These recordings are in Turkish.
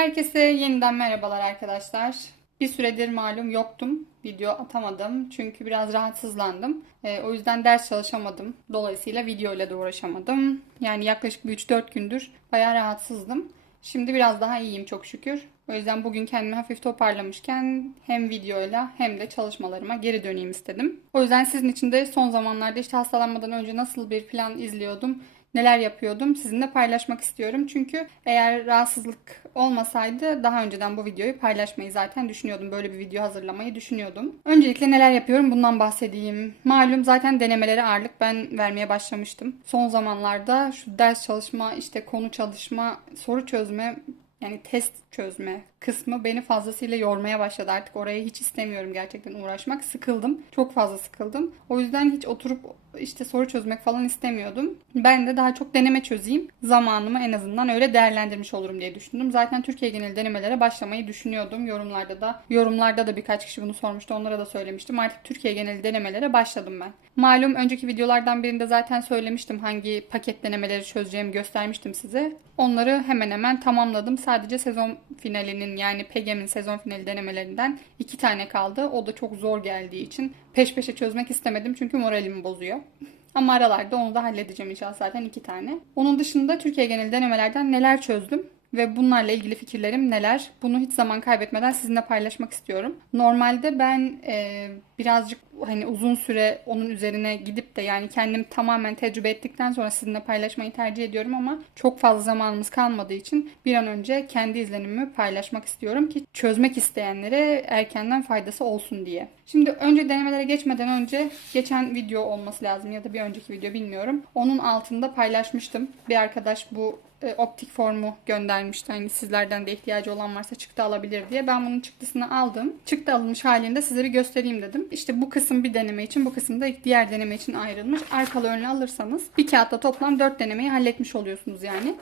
Herkese yeniden merhabalar arkadaşlar. Bir süredir malum yoktum. Video atamadım. Çünkü biraz rahatsızlandım. Ee, o yüzden ders çalışamadım. Dolayısıyla video ile de uğraşamadım. Yani yaklaşık bir 3-4 gündür bayağı rahatsızdım. Şimdi biraz daha iyiyim çok şükür. O yüzden bugün kendimi hafif toparlamışken hem videoyla hem de çalışmalarıma geri döneyim istedim. O yüzden sizin için de son zamanlarda işte hastalanmadan önce nasıl bir plan izliyordum, neler yapıyordum sizinle paylaşmak istiyorum. Çünkü eğer rahatsızlık olmasaydı daha önceden bu videoyu paylaşmayı zaten düşünüyordum. Böyle bir video hazırlamayı düşünüyordum. Öncelikle neler yapıyorum bundan bahsedeyim. Malum zaten denemelere ağırlık ben vermeye başlamıştım. Son zamanlarda şu ders çalışma, işte konu çalışma, soru çözme yani test çözme kısmı beni fazlasıyla yormaya başladı. Artık oraya hiç istemiyorum gerçekten uğraşmak. Sıkıldım. Çok fazla sıkıldım. O yüzden hiç oturup işte soru çözmek falan istemiyordum. Ben de daha çok deneme çözeyim. Zamanımı en azından öyle değerlendirmiş olurum diye düşündüm. Zaten Türkiye genel denemelere başlamayı düşünüyordum. Yorumlarda da yorumlarda da birkaç kişi bunu sormuştu. Onlara da söylemiştim. Artık Türkiye genel denemelere başladım ben. Malum önceki videolardan birinde zaten söylemiştim hangi paket denemeleri çözeceğimi göstermiştim size. Onları hemen hemen tamamladım. Sadece sezon finalinin yani PEGEM'in sezon finali denemelerinden iki tane kaldı. O da çok zor geldiği için peş peşe çözmek istemedim çünkü moralimi bozuyor. Ama aralarda onu da halledeceğim inşallah zaten iki tane. Onun dışında Türkiye genel denemelerden neler çözdüm? Ve bunlarla ilgili fikirlerim neler? Bunu hiç zaman kaybetmeden sizinle paylaşmak istiyorum. Normalde ben e, birazcık hani uzun süre onun üzerine gidip de yani kendim tamamen tecrübe ettikten sonra sizinle paylaşmayı tercih ediyorum ama çok fazla zamanımız kalmadığı için bir an önce kendi izlenimimi paylaşmak istiyorum ki çözmek isteyenlere erkenden faydası olsun diye. Şimdi önce denemelere geçmeden önce geçen video olması lazım ya da bir önceki video bilmiyorum. Onun altında paylaşmıştım. Bir arkadaş bu e, optik formu göndermişti. Hani sizlerden de ihtiyacı olan varsa çıktı alabilir diye. Ben bunun çıktısını aldım. Çıktı alınmış halinde size bir göstereyim dedim. İşte bu kısım bir deneme için, bu kısım da diğer deneme için ayrılmış. Arkalı önlü alırsanız bir kağıtta toplam 4 denemeyi halletmiş oluyorsunuz yani.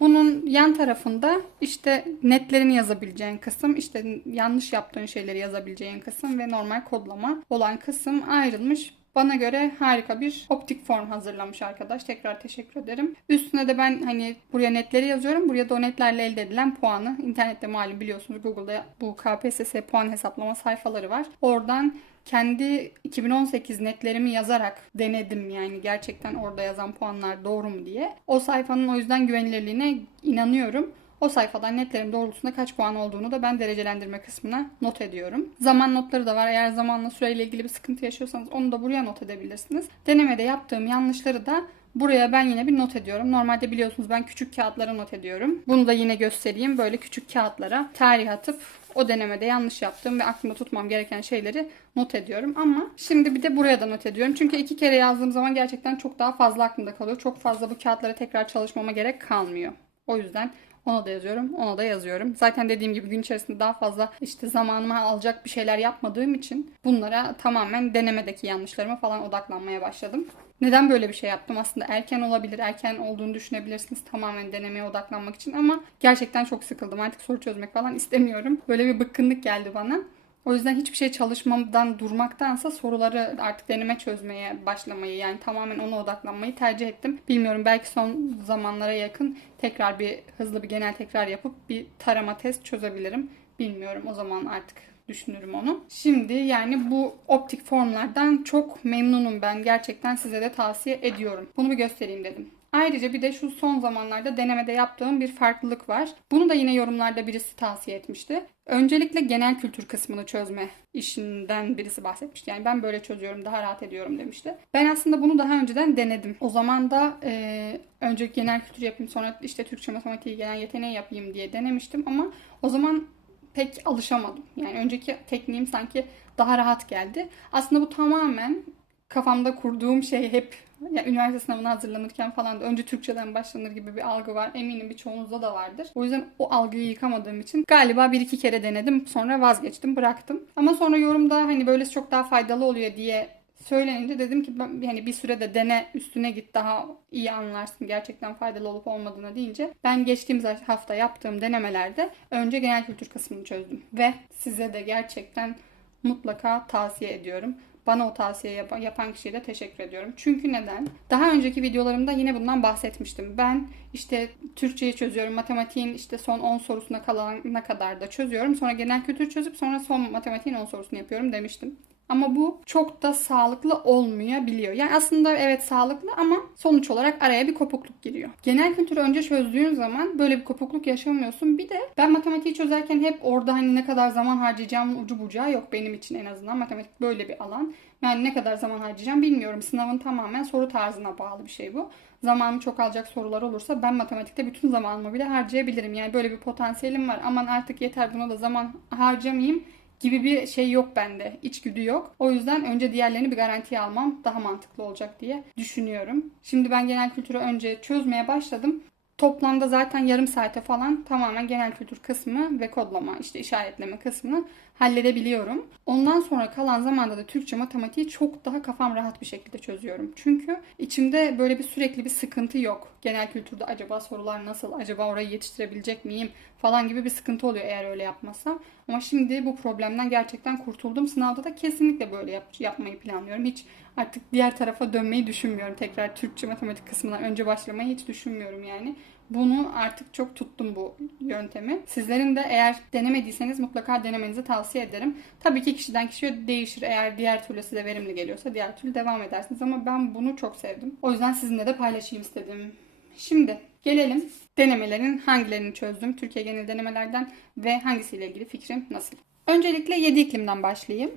Bunun yan tarafında işte netlerini yazabileceğin kısım, işte yanlış yaptığın şeyleri yazabileceğin kısım ve normal kodlama olan kısım ayrılmış. Bana göre harika bir optik form hazırlamış arkadaş. Tekrar teşekkür ederim. Üstüne de ben hani buraya netleri yazıyorum. Buraya da o netlerle elde edilen puanı. internette malum biliyorsunuz Google'da bu KPSS puan hesaplama sayfaları var. Oradan kendi 2018 netlerimi yazarak denedim yani gerçekten orada yazan puanlar doğru mu diye. O sayfanın o yüzden güvenilirliğine inanıyorum. O sayfadan netlerin doğrultusunda kaç puan olduğunu da ben derecelendirme kısmına not ediyorum. Zaman notları da var. Eğer zamanla süreyle ilgili bir sıkıntı yaşıyorsanız onu da buraya not edebilirsiniz. Denemede yaptığım yanlışları da Buraya ben yine bir not ediyorum. Normalde biliyorsunuz ben küçük kağıtlara not ediyorum. Bunu da yine göstereyim. Böyle küçük kağıtlara tarih atıp o denemede yanlış yaptığım ve aklımda tutmam gereken şeyleri not ediyorum. Ama şimdi bir de buraya da not ediyorum. Çünkü iki kere yazdığım zaman gerçekten çok daha fazla aklımda kalıyor. Çok fazla bu kağıtlara tekrar çalışmama gerek kalmıyor. O yüzden ona da yazıyorum, ona da yazıyorum. Zaten dediğim gibi gün içerisinde daha fazla işte zamanımı alacak bir şeyler yapmadığım için bunlara tamamen denemedeki yanlışlarıma falan odaklanmaya başladım. Neden böyle bir şey yaptım? Aslında erken olabilir, erken olduğunu düşünebilirsiniz tamamen denemeye odaklanmak için ama gerçekten çok sıkıldım. Artık soru çözmek falan istemiyorum. Böyle bir bıkkınlık geldi bana. O yüzden hiçbir şey çalışmamdan durmaktansa soruları artık deneme çözmeye başlamayı yani tamamen ona odaklanmayı tercih ettim. Bilmiyorum belki son zamanlara yakın tekrar bir hızlı bir genel tekrar yapıp bir tarama test çözebilirim. Bilmiyorum o zaman artık düşünürüm onu. Şimdi yani bu optik formlardan çok memnunum ben. Gerçekten size de tavsiye ediyorum. Bunu bir göstereyim dedim. Ayrıca bir de şu son zamanlarda denemede yaptığım bir farklılık var. Bunu da yine yorumlarda birisi tavsiye etmişti. Öncelikle genel kültür kısmını çözme işinden birisi bahsetmişti. Yani ben böyle çözüyorum, daha rahat ediyorum demişti. Ben aslında bunu daha önceden denedim. O zaman da e, önce genel kültür yapayım sonra işte Türkçe matematiği genel yeteneği yapayım diye denemiştim ama o zaman pek alışamadım. Yani önceki tekniğim sanki daha rahat geldi. Aslında bu tamamen kafamda kurduğum şey hep ya üniversite sınavına hazırlanırken falan da önce Türkçeden başlanır gibi bir algı var. Eminim birçoğunuzda da vardır. O yüzden o algıyı yıkamadığım için galiba bir iki kere denedim. Sonra vazgeçtim, bıraktım. Ama sonra yorumda hani böylesi çok daha faydalı oluyor diye söylenince dedim ki ben hani bir sürede dene üstüne git daha iyi anlarsın gerçekten faydalı olup olmadığını deyince ben geçtiğimiz hafta yaptığım denemelerde önce genel kültür kısmını çözdüm ve size de gerçekten mutlaka tavsiye ediyorum. Bana o tavsiye yap- yapan kişiye de teşekkür ediyorum. Çünkü neden? Daha önceki videolarımda yine bundan bahsetmiştim. Ben işte Türkçeyi çözüyorum. Matematiğin işte son 10 sorusuna kalana kadar da çözüyorum. Sonra genel kültür çözüp sonra son matematiğin 10 sorusunu yapıyorum demiştim. Ama bu çok da sağlıklı olmayabiliyor. Yani aslında evet sağlıklı ama sonuç olarak araya bir kopukluk giriyor. Genel kültürü önce çözdüğün zaman böyle bir kopukluk yaşamıyorsun. Bir de ben matematiği çözerken hep orada hani ne kadar zaman harcayacağımın ucu bucağı yok benim için en azından. Matematik böyle bir alan. Yani ne kadar zaman harcayacağım bilmiyorum. Sınavın tamamen soru tarzına bağlı bir şey bu. Zamanım çok alacak sorular olursa ben matematikte bütün zamanımı bile harcayabilirim. Yani böyle bir potansiyelim var. Aman artık yeter buna da zaman harcamayayım gibi bir şey yok bende. İçgüdü yok. O yüzden önce diğerlerini bir garantiye almam daha mantıklı olacak diye düşünüyorum. Şimdi ben genel kültürü önce çözmeye başladım. Toplamda zaten yarım saate falan tamamen genel kültür kısmı ve kodlama işte işaretleme kısmını halledebiliyorum. Ondan sonra kalan zamanda da Türkçe matematiği çok daha kafam rahat bir şekilde çözüyorum. Çünkü içimde böyle bir sürekli bir sıkıntı yok. Genel kültürde acaba sorular nasıl, acaba orayı yetiştirebilecek miyim falan gibi bir sıkıntı oluyor eğer öyle yapmasam. Ama şimdi bu problemden gerçekten kurtuldum. Sınavda da kesinlikle böyle yap- yapmayı planlıyorum. Hiç artık diğer tarafa dönmeyi düşünmüyorum. Tekrar Türkçe matematik kısmından önce başlamayı hiç düşünmüyorum yani. Bunu artık çok tuttum bu yöntemi. Sizlerin de eğer denemediyseniz mutlaka denemenizi tavsiye ederim. Tabii ki kişiden kişiye değişir. Eğer diğer türlü size verimli geliyorsa diğer türlü devam edersiniz. Ama ben bunu çok sevdim. O yüzden sizinle de paylaşayım istedim. Şimdi gelelim denemelerin hangilerini çözdüm. Türkiye genel denemelerden ve hangisiyle ilgili fikrim nasıl? Öncelikle 7 iklimden başlayayım.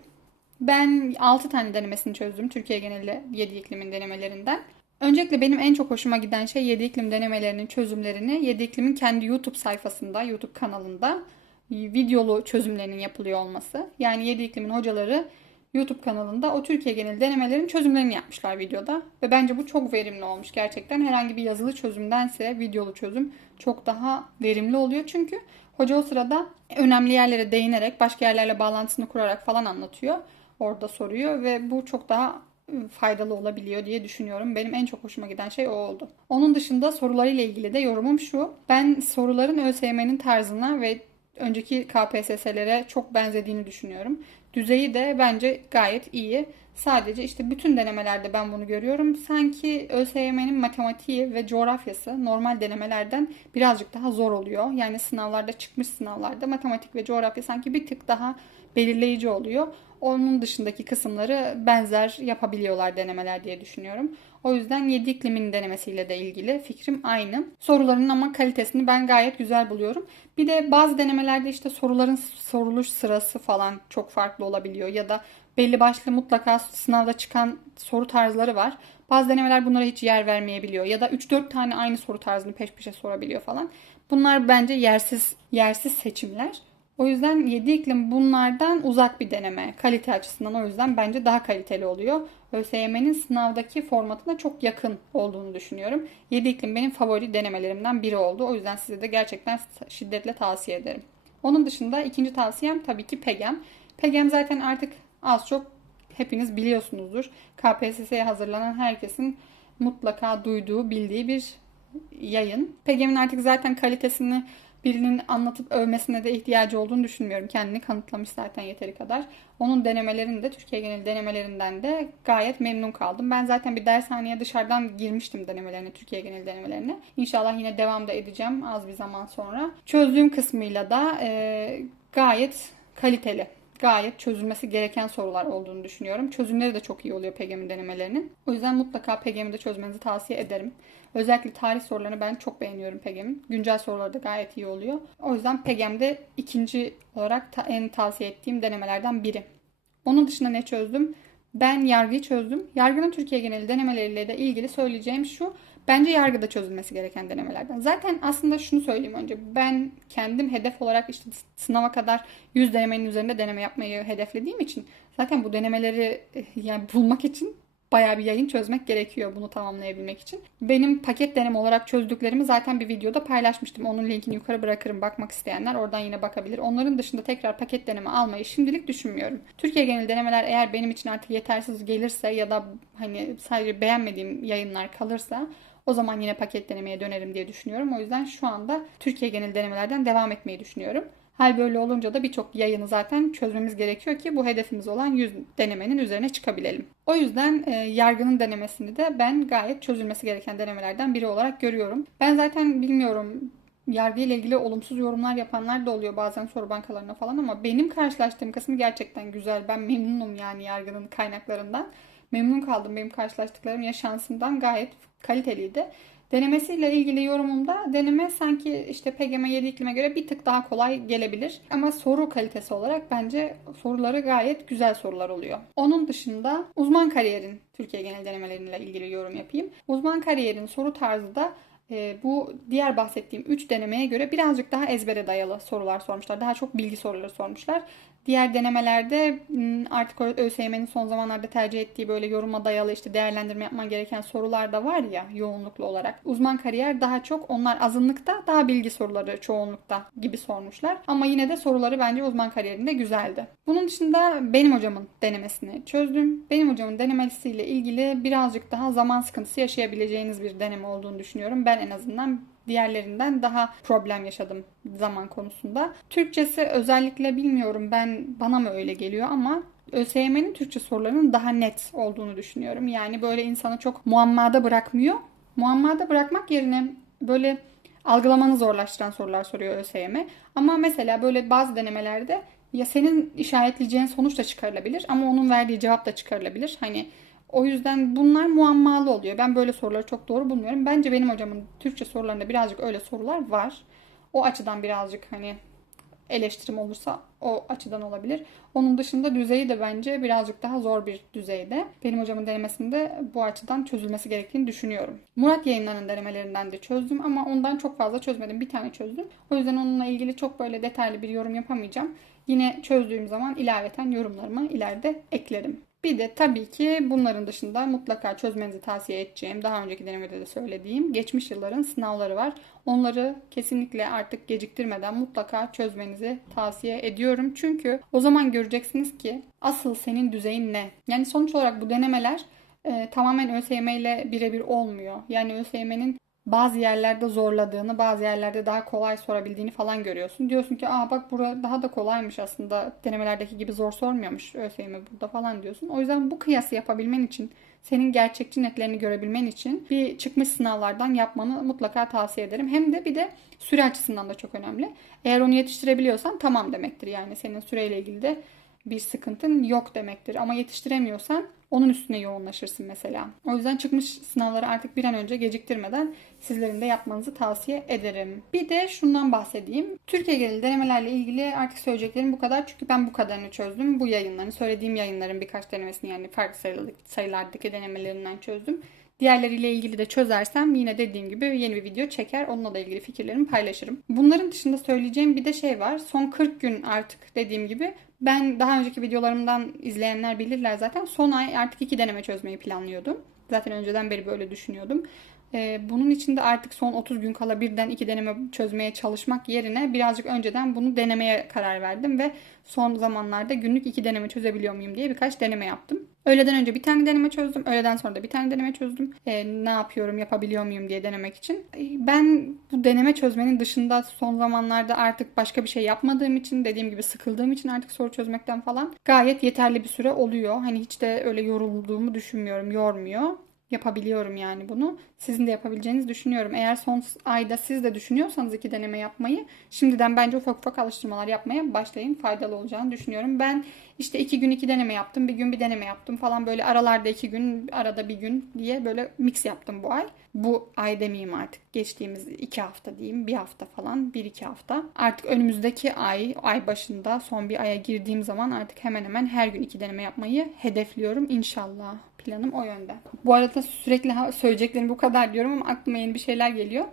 Ben 6 tane denemesini çözdüm. Türkiye geneli 7 iklimin denemelerinden. Öncelikle benim en çok hoşuma giden şey 7 iklim denemelerinin çözümlerini 7 iklimin kendi YouTube sayfasında, YouTube kanalında videolu çözümlerinin yapılıyor olması. Yani 7 iklimin hocaları YouTube kanalında o Türkiye genel denemelerin çözümlerini yapmışlar videoda. Ve bence bu çok verimli olmuş gerçekten. Herhangi bir yazılı çözümdense videolu çözüm çok daha verimli oluyor. Çünkü hoca o sırada önemli yerlere değinerek, başka yerlerle bağlantısını kurarak falan anlatıyor. Orada soruyor ve bu çok daha faydalı olabiliyor diye düşünüyorum. Benim en çok hoşuma giden şey o oldu. Onun dışında sorularıyla ilgili de yorumum şu. Ben soruların ÖSYM'nin tarzına ve önceki KPSS'lere çok benzediğini düşünüyorum. Düzeyi de bence gayet iyi. Sadece işte bütün denemelerde ben bunu görüyorum. Sanki ÖSYM'nin matematiği ve coğrafyası normal denemelerden birazcık daha zor oluyor. Yani sınavlarda çıkmış sınavlarda matematik ve coğrafya sanki bir tık daha belirleyici oluyor. Onun dışındaki kısımları benzer yapabiliyorlar denemeler diye düşünüyorum. O yüzden 7 iklimin denemesiyle de ilgili fikrim aynı. Soruların ama kalitesini ben gayet güzel buluyorum. Bir de bazı denemelerde işte soruların soruluş sırası falan çok farklı olabiliyor. Ya da belli başlı mutlaka sınavda çıkan soru tarzları var. Bazı denemeler bunlara hiç yer vermeyebiliyor. Ya da 3-4 tane aynı soru tarzını peş peşe sorabiliyor falan. Bunlar bence yersiz yersiz seçimler. O yüzden 7 iklim bunlardan uzak bir deneme. Kalite açısından o yüzden bence daha kaliteli oluyor. ÖSYM'nin sınavdaki formatına çok yakın olduğunu düşünüyorum. 7 iklim benim favori denemelerimden biri oldu. O yüzden size de gerçekten şiddetle tavsiye ederim. Onun dışında ikinci tavsiyem tabii ki PEGEM. PEGEM zaten artık az çok hepiniz biliyorsunuzdur. KPSS'ye hazırlanan herkesin mutlaka duyduğu, bildiği bir yayın. PEGEM'in artık zaten kalitesini birinin anlatıp övmesine de ihtiyacı olduğunu düşünmüyorum. Kendini kanıtlamış zaten yeteri kadar. Onun denemelerinde, Türkiye genel denemelerinden de gayet memnun kaldım. Ben zaten bir dershaneye dışarıdan girmiştim denemelerine, Türkiye genel denemelerine. İnşallah yine devam da edeceğim az bir zaman sonra. Çözdüğüm kısmıyla da e, gayet kaliteli gayet çözülmesi gereken sorular olduğunu düşünüyorum. Çözümleri de çok iyi oluyor PGM denemelerinin. O yüzden mutlaka PGM'i de çözmenizi tavsiye ederim. Özellikle tarih sorularını ben çok beğeniyorum PGM'in. Güncel soruları da gayet iyi oluyor. O yüzden PGM'de ikinci olarak ta- en tavsiye ettiğim denemelerden biri. Onun dışında ne çözdüm? Ben yargıyı çözdüm. Yargının Türkiye geneli denemeleriyle de ilgili söyleyeceğim şu. Bence yargıda çözülmesi gereken denemelerden. Zaten aslında şunu söyleyeyim önce. Ben kendim hedef olarak işte sınava kadar 100 denemenin üzerinde deneme yapmayı hedeflediğim için zaten bu denemeleri yani bulmak için bayağı bir yayın çözmek gerekiyor bunu tamamlayabilmek için. Benim paket deneme olarak çözdüklerimi zaten bir videoda paylaşmıştım. Onun linkini yukarı bırakırım bakmak isteyenler oradan yine bakabilir. Onların dışında tekrar paket deneme almayı şimdilik düşünmüyorum. Türkiye genel denemeler eğer benim için artık yetersiz gelirse ya da hani sadece beğenmediğim yayınlar kalırsa o zaman yine paket denemeye dönerim diye düşünüyorum. O yüzden şu anda Türkiye genel denemelerden devam etmeyi düşünüyorum. Hal böyle olunca da birçok yayını zaten çözmemiz gerekiyor ki bu hedefimiz olan 100 denemenin üzerine çıkabilelim. O yüzden e, yargının denemesini de ben gayet çözülmesi gereken denemelerden biri olarak görüyorum. Ben zaten bilmiyorum yargı ile ilgili olumsuz yorumlar yapanlar da oluyor bazen soru bankalarına falan ama benim karşılaştığım kısmı gerçekten güzel. Ben memnunum yani yargının kaynaklarından. Memnun kaldım benim karşılaştıklarım yaşansımdan gayet kaliteliydi. Denemesiyle ilgili yorumumda deneme sanki işte PGM 7 iklime göre bir tık daha kolay gelebilir. Ama soru kalitesi olarak bence soruları gayet güzel sorular oluyor. Onun dışında uzman kariyerin Türkiye genel denemeleriyle ilgili yorum yapayım. Uzman kariyerin soru tarzı da e, bu diğer bahsettiğim 3 denemeye göre birazcık daha ezbere dayalı sorular sormuşlar. Daha çok bilgi soruları sormuşlar. Diğer denemelerde artık ÖSYM'nin son zamanlarda tercih ettiği böyle yoruma dayalı işte değerlendirme yapman gereken sorular da var ya yoğunluklu olarak. Uzman kariyer daha çok onlar azınlıkta daha bilgi soruları çoğunlukta gibi sormuşlar. Ama yine de soruları bence uzman kariyerinde güzeldi. Bunun dışında benim hocamın denemesini çözdüm. Benim hocamın denemesiyle ilgili birazcık daha zaman sıkıntısı yaşayabileceğiniz bir deneme olduğunu düşünüyorum. Ben en azından diğerlerinden daha problem yaşadım zaman konusunda. Türkçesi özellikle bilmiyorum ben bana mı öyle geliyor ama ÖSYM'nin Türkçe sorularının daha net olduğunu düşünüyorum. Yani böyle insanı çok muammada bırakmıyor. Muammada bırakmak yerine böyle algılamanı zorlaştıran sorular soruyor ÖSYM. Ama mesela böyle bazı denemelerde ya senin işaretleyeceğin sonuç da çıkarılabilir ama onun verdiği cevap da çıkarılabilir. Hani o yüzden bunlar muammalı oluyor. Ben böyle soruları çok doğru bulmuyorum. Bence benim hocamın Türkçe sorularında birazcık öyle sorular var. O açıdan birazcık hani eleştirim olursa o açıdan olabilir. Onun dışında düzeyi de bence birazcık daha zor bir düzeyde. Benim hocamın denemesinde bu açıdan çözülmesi gerektiğini düşünüyorum. Murat yayınlarının denemelerinden de çözdüm ama ondan çok fazla çözmedim. Bir tane çözdüm. O yüzden onunla ilgili çok böyle detaylı bir yorum yapamayacağım. Yine çözdüğüm zaman ilaveten yorumlarımı ileride eklerim. Bir de tabii ki bunların dışında mutlaka çözmenizi tavsiye edeceğim, daha önceki denemede de söylediğim geçmiş yılların sınavları var. Onları kesinlikle artık geciktirmeden mutlaka çözmenizi tavsiye ediyorum. Çünkü o zaman göreceksiniz ki asıl senin düzeyin ne? Yani sonuç olarak bu denemeler e, tamamen ÖSYM ile birebir olmuyor. Yani ÖSYM'nin bazı yerlerde zorladığını, bazı yerlerde daha kolay sorabildiğini falan görüyorsun. Diyorsun ki aa bak bura daha da kolaymış aslında. Denemelerdeki gibi zor sormuyormuş ÖSYM burada falan diyorsun. O yüzden bu kıyası yapabilmen için, senin gerçekçi netlerini görebilmen için bir çıkmış sınavlardan yapmanı mutlaka tavsiye ederim. Hem de bir de süre açısından da çok önemli. Eğer onu yetiştirebiliyorsan tamam demektir. Yani senin süreyle ilgili de bir sıkıntın yok demektir. Ama yetiştiremiyorsan onun üstüne yoğunlaşırsın mesela. O yüzden çıkmış sınavları artık bir an önce geciktirmeden sizlerin de yapmanızı tavsiye ederim. Bir de şundan bahsedeyim. Türkiye geneli denemelerle ilgili artık söyleyeceklerim bu kadar. Çünkü ben bu kadarını çözdüm. Bu yayınların, söylediğim yayınların birkaç denemesini yani farklı sayılardaki denemelerinden çözdüm. Diğerleriyle ilgili de çözersem yine dediğim gibi yeni bir video çeker. Onunla da ilgili fikirlerimi paylaşırım. Bunların dışında söyleyeceğim bir de şey var. Son 40 gün artık dediğim gibi ben daha önceki videolarımdan izleyenler bilirler zaten. Son ay artık iki deneme çözmeyi planlıyordum. Zaten önceden beri böyle düşünüyordum. Ee, bunun için de artık son 30 gün kala birden iki deneme çözmeye çalışmak yerine birazcık önceden bunu denemeye karar verdim ve son zamanlarda günlük iki deneme çözebiliyor muyum diye birkaç deneme yaptım. Öğleden önce bir tane deneme çözdüm. Öğleden sonra da bir tane deneme çözdüm. E, ne yapıyorum, yapabiliyor muyum diye denemek için. E, ben bu deneme çözmenin dışında son zamanlarda artık başka bir şey yapmadığım için, dediğim gibi sıkıldığım için artık soru çözmekten falan gayet yeterli bir süre oluyor. Hani hiç de öyle yorulduğumu düşünmüyorum, yormuyor yapabiliyorum yani bunu. Sizin de yapabileceğinizi düşünüyorum. Eğer son ayda siz de düşünüyorsanız iki deneme yapmayı şimdiden bence ufak ufak alıştırmalar yapmaya başlayın. Faydalı olacağını düşünüyorum. Ben işte iki gün iki deneme yaptım. Bir gün bir deneme yaptım falan böyle aralarda iki gün arada bir gün diye böyle mix yaptım bu ay. Bu ay demeyeyim artık. Geçtiğimiz iki hafta diyeyim. Bir hafta falan. Bir iki hafta. Artık önümüzdeki ay, ay başında son bir aya girdiğim zaman artık hemen hemen her gün iki deneme yapmayı hedefliyorum. İnşallah planım o yönde. Bu arada sürekli söyleyeceklerim bu kadar diyorum ama aklıma yeni bir şeyler geliyor.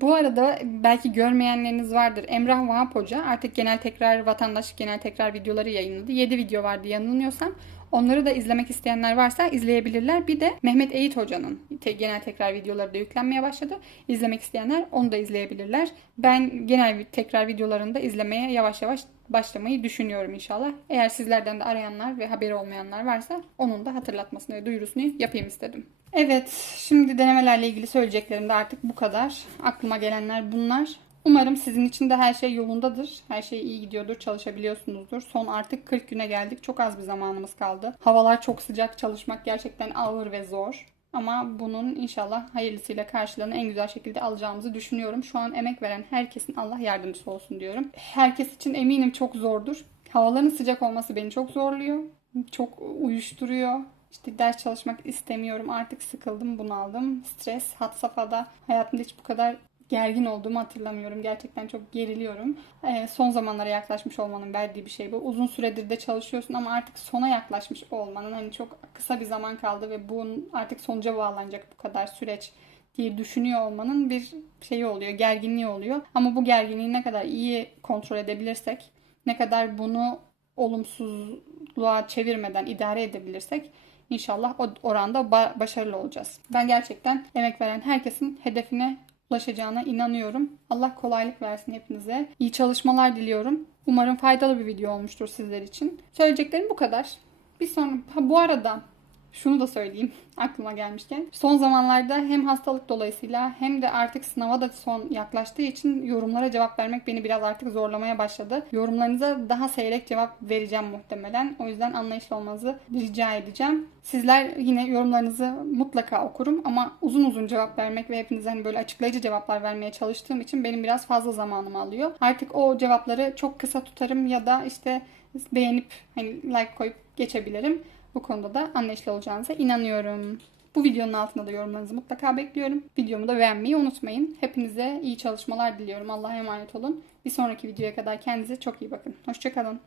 Bu arada belki görmeyenleriniz vardır. Emrah Vahap Hoca artık genel tekrar vatandaş genel tekrar videoları yayınladı. 7 video vardı yanılmıyorsam. Onları da izlemek isteyenler varsa izleyebilirler. Bir de Mehmet Eğit Hoca'nın genel tekrar videoları da yüklenmeye başladı. İzlemek isteyenler onu da izleyebilirler. Ben genel tekrar videolarını da izlemeye yavaş yavaş başlamayı düşünüyorum inşallah. Eğer sizlerden de arayanlar ve haberi olmayanlar varsa onun da hatırlatmasını ve duyurusunu yapayım istedim. Evet, şimdi denemelerle ilgili söyleyeceklerim de artık bu kadar. Aklıma gelenler bunlar. Umarım sizin için de her şey yolundadır. Her şey iyi gidiyordur, çalışabiliyorsunuzdur. Son artık 40 güne geldik. Çok az bir zamanımız kaldı. Havalar çok sıcak, çalışmak gerçekten ağır ve zor. Ama bunun inşallah hayırlısıyla karşılığını en güzel şekilde alacağımızı düşünüyorum. Şu an emek veren herkesin Allah yardımcısı olsun diyorum. Herkes için eminim çok zordur. Havaların sıcak olması beni çok zorluyor. Çok uyuşturuyor. İşte ders çalışmak istemiyorum. Artık sıkıldım, bunaldım. Stres had safhada. Hayatımda hiç bu kadar gergin olduğumu hatırlamıyorum. Gerçekten çok geriliyorum. Ee, son zamanlara yaklaşmış olmanın verdiği bir şey bu. Uzun süredir de çalışıyorsun ama artık sona yaklaşmış olmanın hani çok kısa bir zaman kaldı ve bunun artık sonuca bağlanacak bu kadar süreç diye düşünüyor olmanın bir şeyi oluyor, gerginliği oluyor. Ama bu gerginliği ne kadar iyi kontrol edebilirsek, ne kadar bunu olumsuzluğa çevirmeden idare edebilirsek inşallah o oranda ba- başarılı olacağız. Ben gerçekten emek veren herkesin hedefine ulaşacağına inanıyorum. Allah kolaylık versin hepinize. İyi çalışmalar diliyorum. Umarım faydalı bir video olmuştur sizler için. Söyleyeceklerim bu kadar. Bir sonra bu arada şunu da söyleyeyim aklıma gelmişken. Son zamanlarda hem hastalık dolayısıyla hem de artık sınava da son yaklaştığı için yorumlara cevap vermek beni biraz artık zorlamaya başladı. Yorumlarınıza daha seyrek cevap vereceğim muhtemelen. O yüzden anlayışlı olmanızı rica edeceğim. Sizler yine yorumlarınızı mutlaka okurum ama uzun uzun cevap vermek ve hepinize hani böyle açıklayıcı cevaplar vermeye çalıştığım için benim biraz fazla zamanımı alıyor. Artık o cevapları çok kısa tutarım ya da işte beğenip hani like koyup geçebilirim. Bu konuda da anlayışlı olacağınıza inanıyorum. Bu videonun altında da yorumlarınızı mutlaka bekliyorum. Videomu da beğenmeyi unutmayın. Hepinize iyi çalışmalar diliyorum. Allah'a emanet olun. Bir sonraki videoya kadar kendinize çok iyi bakın. Hoşçakalın.